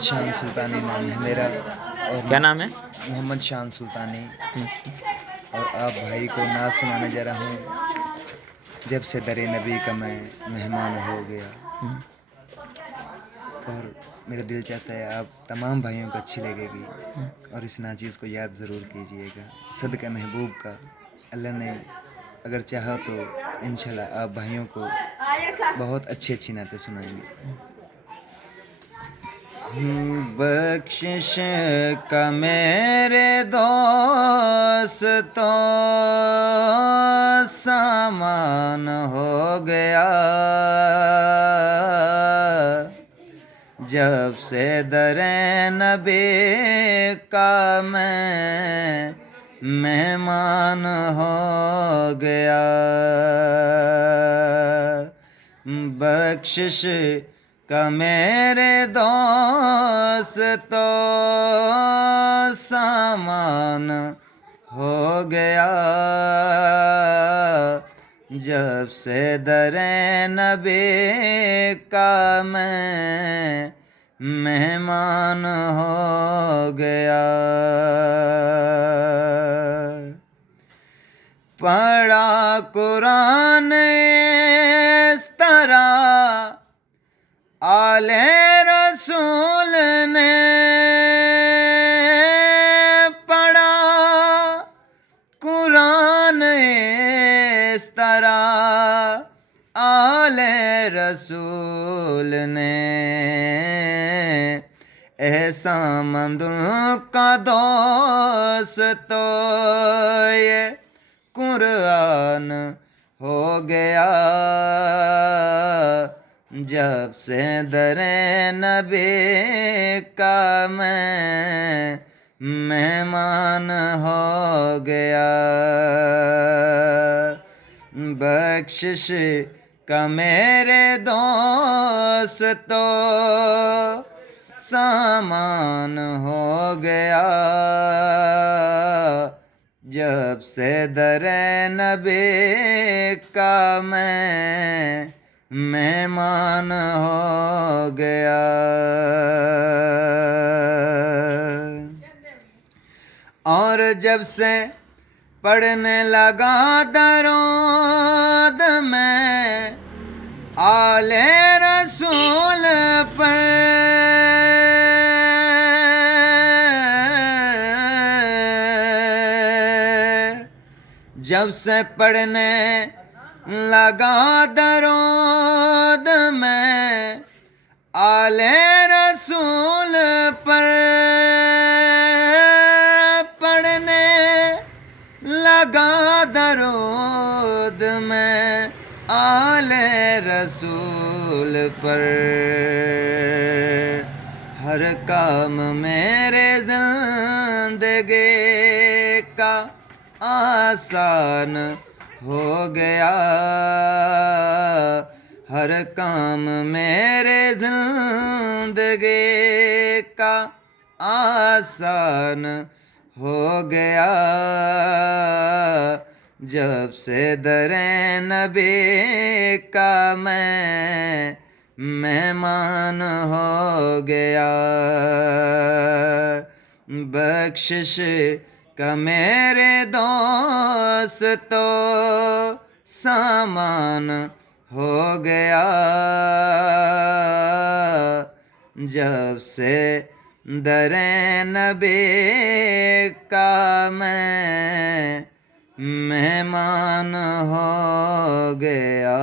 شان سلطانی نام ہے میرا، اور کیا نام ہے؟ محمد شان سلطانی، اور آپ بھائی کو نعت سنانے جا رہا ہوں، جب سے در نبی کا میں مہمان ہو گیا۔ اور میرا دل چاہتا ہے آپ تمام بھائیوں کو اچھی لگے گی، اور اس ناچیز کو یاد ضرور کیجئے گا۔ صدقہ محبوب کا اللہ نے اگر چاہا تو انشاءاللہ آپ بھائیوں کو بہت اچھی نعتیں سنائیں گے۔ بخشش کا میرے دوستو سامان ہو گیا، جب سے در نبی کا میں مہمان ہو گیا۔ بخشش کا میرے دوستو سامان ہو گیا، جب سے در نبی کا میں مہمان ہو گیا۔ پڑھا قرآن اس طرح آل رسول نے، پڑھا قرآن اس طرح آل رسول نے، احسان مندوں کا دوست تو یہ قرآن ہو گیا، جب سے در نبی کا میں مہمان ہو گیا۔ بخشش کا میرے دوستو سامان ہو گیا، جب سے در نبی کا میں مہمان ہو گیا۔ اور جب سے پڑھنے لگا درود میں آل رسول پر، جب سے پڑھنے لگا درود میں آل رسول پر، پڑھنے لگا درود میں آل رسول پر، ہر کام میرے زندگی کا آسان ہو گیا، ہر کام میرے زندگی کا آسان ہو گیا، جب سے در نبی کا میں مہمان ہو گیا۔ بخشش کا میرے دوستو سامان ہو گیا، جب سے در نبی کا میں مہمان ہو گیا۔